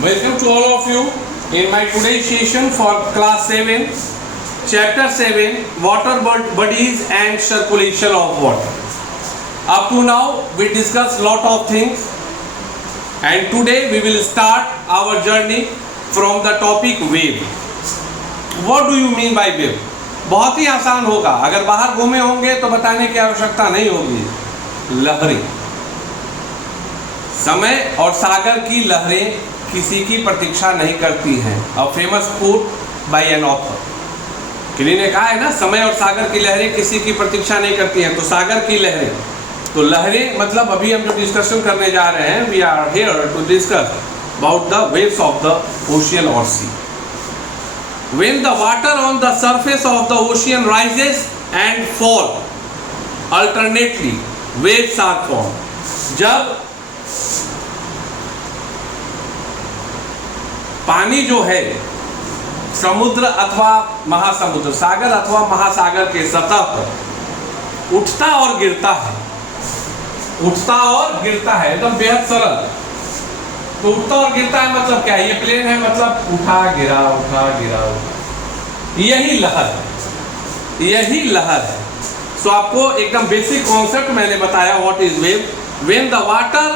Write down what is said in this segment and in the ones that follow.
Welcome to all of you in my today's session for class 7, chapter 7, water bodies and circulation of water. Up to now we discussed lot of things and today we will start our journey from the topic wave. What do you mean by wave? बहुत ही आसान होगा, अगर बाहर घूमे होंगे तो बताने की आवश्यकता नहीं होगी। लहरें, समय और सागर की लहरें किसी की प्रतीक्षा नहीं करती हैं। A famous quote by an author. किसी ने कहा है ना, समय और सागर की लहरें किसी की प्रतीक्षा नहीं करती हैं। तो सागर की लहरें, तो लहरें मतलब अभी हम जो डिस्कशन करने जा रहे हैं, we are here to discuss about the waves of the ocean और sea. When the water on the surface of the ocean rises and fall alternately, waves are formed. जब पानी जो है समुद्र अथवा महासमुद्र, सागर अथवा महासागर के सतह पर उठता और गिरता है, उठता और गिरता है, एकदम बेहद सरल। तो उठता और गिरता है मतलब क्या है? ये प्लेन है, मतलब उठा गिरा उठा गिरा उठा, यही लहर है, यही लहर है। सो आपको एकदम बेसिक कॉन्सेप्ट मैंने बताया what is wave. When the water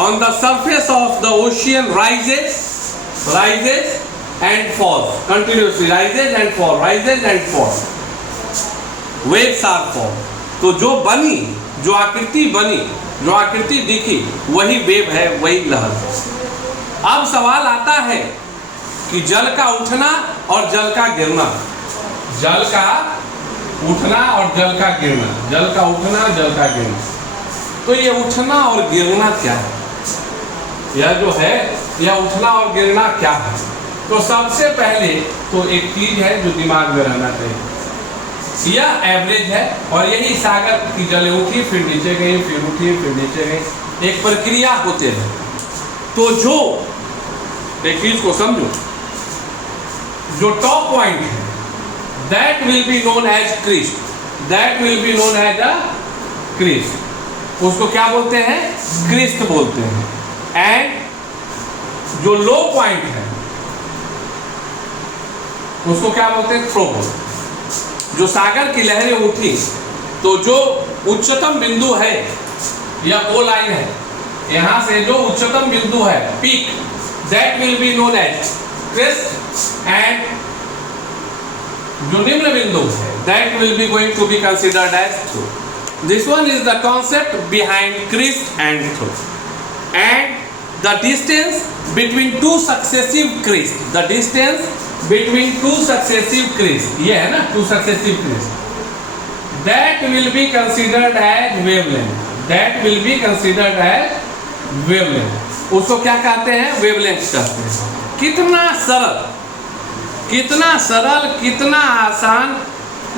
on the surface of the ocean rises and falls continuously, rises and fall, rises and fall, waves are formed. तो जो बनी, जो आकृति बनी, जो आकृति दिखी, वही वेव है, वही लहर है। अब सवाल आता है कि जल का उठना और जल का गिरना, जल का उठना और जल का गिरना, जल का उठना जल का गिरना। तो ये उठना और गिरना क्या है? यह जो है, यह उठना और गिरना क्या है? तो सबसे पहले तो एक चीज है जो दिमाग में रहना चाहिए, यह एवरेज है और यही सागर की जलें उठी फिर नीचे गई, फिर उठी फिर नीचे गई, एक प्रक्रिया होते हैं। तो जो एक चीज को समझो, जो टॉप पॉइंट है that will be known as crest, that will be known as a crest, उसको क्या बोलते हैं? क्रिस्ट बोलते हैं। एंड जो लो पॉइंट है उसको क्या बोलते हैं? थ्रो। जो सागर की लहरें उठी तो जो उच्चतम बिंदु है, यह ओ लाइन है, यहां से जो उच्चतम बिंदु है, peak, that will be known as crest. And जो निम्न बिंदु है that will be going to be considered as trough. This one is the concept behind crest and trough. And the distance between two successive crests, the distance between two successive crests, ये है ना, two successive crests, that will be considered as wavelength, that will be considered as wavelength। उसको क्या कहते हैं? wavelength कहते हैं। कितना सरल, कितना सरल, कितना आसान,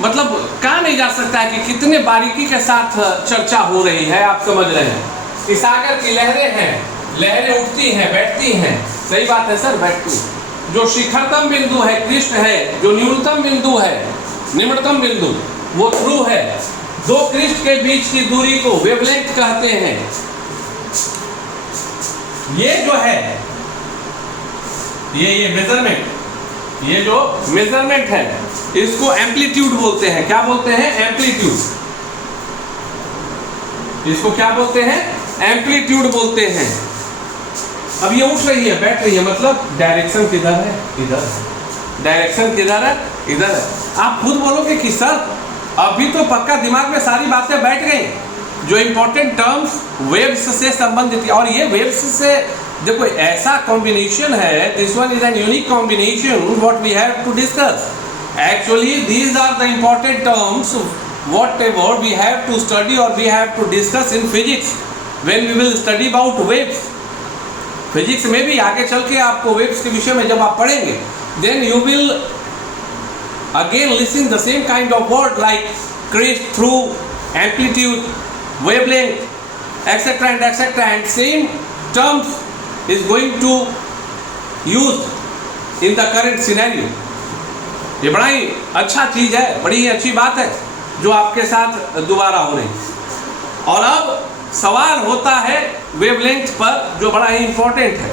मतलब कहा नहीं जा सकता है कि कितने बारीकी के साथ चर्चा हो रही है। आप समझ रहे हैं कि सागर की लहरें हैं, लहरें उठती हैं बैठती हैं, सही बात है सर, बैठती। जो शिखरतम बिंदु है क्रिस्ट है, जो न्यूनतम बिंदु है, निम्नतम बिंदु, वो थ्रू है। दो क्रिस्ट के बीच की दूरी को वेवलेंथ कहते हैं। ये जो है, ये मेजरमेंट, ये जो मेजरमेंट है इसको एम्पलीट्यूड बोलते हैं। क्या बोलते हैं? एम्पलीट्यूड। इसको क्या बोलते हैं? एम्पलीट्यूड बोलते हैं। अब ये उठ रही है, बैठ रही है, मतलब डायरेक्शन किधर है? इधर है। डायरेक्शन किधर है? इधर है। आप खुद बोलोगे कि सर अभी तो पक्का दिमाग में सारी बातें बैठ गई। जो इंपॉर्टेंट टर्म्स वेव्स से संबंधित है, और ये वेव्स से देखो ऐसा कॉम्बिनेशन है, this one is an unique combination what we have to discuss. Actually these are the important terms whatever we have to study or we have to discuss in physics when we will study about waves। Physics में भी आगे चल के आपको waves के विषय में जब आप पढ़ेंगे, then you will again listen the same kind of word like crest, through, amplitude, wavelength, etc. and same terms is going to use in the current scenario। ये बड़ा ही अच्छा चीज है, बड़ी ही अच्छी बात है जो आपके साथ दोबारा हो रही। और अब सवाल होता है वेवलेंथ पर, जो बड़ा ही इंपॉर्टेंट है।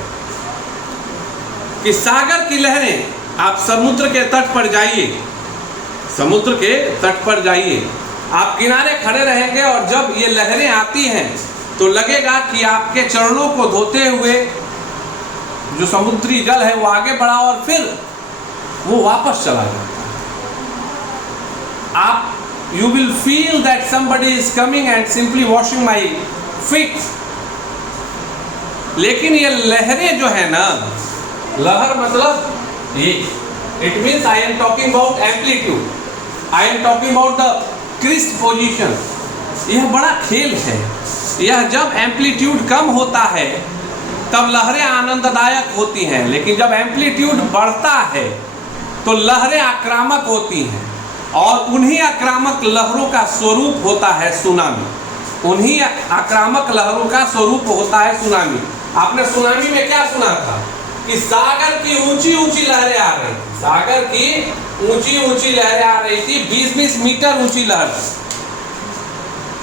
कि सागर की लहरें, आप समुद्र के तट पर जाइए, समुद्र के तट पर जाइए, आप किनारे खड़े रहेंगे और जब ये लहरें आती हैं तो लगेगा कि आपके चरणों को धोते हुए जो समुद्री जल है वो आगे बढ़ा और फिर वो वापस चला जाता है। आप you will feel that somebody is coming and simply washing my feet। लेकिन ये लहरें जो है ना, लहर मतलब ये, it means I am talking about amplitude, I am talking about the crest position। यह बड़ा खेल है। यह जब एम्पलीट्यूड कम होता है तब लहरें आनंददायक होती हैं, लेकिन जब एम्पलीट्यूड बढ़ता है तो लहरें आक्रामक होती हैं और उन्हीं आक्रामक लहरों का स्वरूप होता है सुनामी। उन्हीं आक्रामक लहरों का स्वरूप होता है सुनामी। आपने सुनामी में क्या सुना था कि सागर की ऊंची ऊंची लहरें आ रही थी, सागर की ऊंची ऊंची लहरें आ रही थी, 20-20 मीटर ऊंची लहर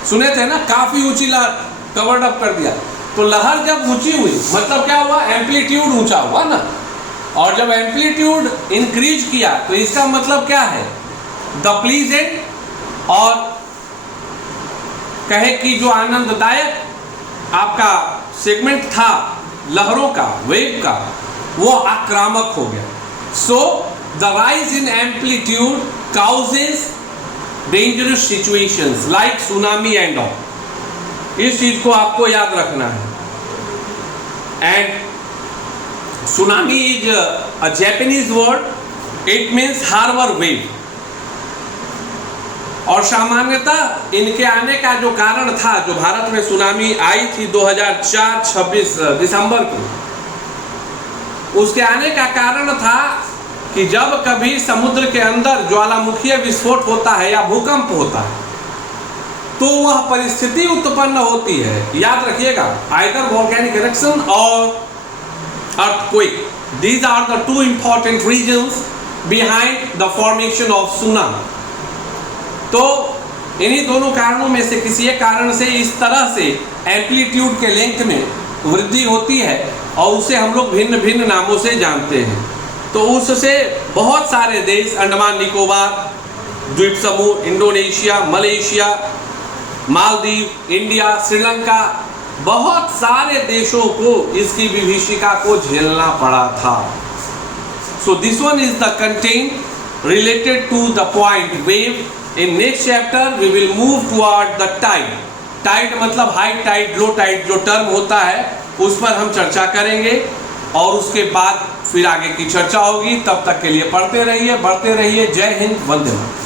सुने थे ना, काफी ऊंची लहर, कवर्ड अप कर दिया। तो लहर जब ऊंची हुई मतलब क्या हुआ, एम्पलीट्यूड ऊंचा हुआ ना, और जब एम्पलीट्यूड इंक्रीज किया तो इसका मतलब क्या है, द प्लीजेंट, और कहे कि जो आनंददायक आपका सेगमेंट था लहरों का, वेव का, वो आक्रामक हो गया। So the rise in amplitude causes dangerous situations like tsunami and all. इस चीज को आपको याद रखना है। And tsunami is a Japanese word, it means harbour wave. और सामान्यतः इनके आने का जो कारण था, जो भारत में सुनामी आई थी 2004 26 दिसंबर को, उसके आने का कारण था कि जब कभी समुद्र के अंदर ज्वालामुखीय विस्फोट होता है या भूकंप होता है तो वह परिस्थिति उत्पन्न होती है। याद रखिएगा, आइदर वोल्केनिक इरप्शन और earthquake, these are the two important reasons behind the formation of tsunami. तो इन्हीं दोनों कारणों में से किसी एक कारण से इस तरह से एम्पलीट्यूड के लेंथ में वृद्धि होती है और उसे हम लोग भिन्न भिन्न नामों से जानते हैं। तो उससे बहुत सारे देश, अंडमान निकोबार द्वीप समूह, Indonesia, Malaysia, Maldives, India, Sri Lanka, बहुत सारे देशों को इसकी विभीषिका को झेलना पड़ा था। So this one is the content related to the point wave. In next chapter we will move toward the tide. Tide मतलब high tide, low tide जो टर्म होता है उस पर हम चर्चा करेंगे और उसके बाद फिर आगे की चर्चा होगी। तब तक के लिए पढ़ते रहिए, बढ़ते रहिए। जय हिंद, वंदे मातरम।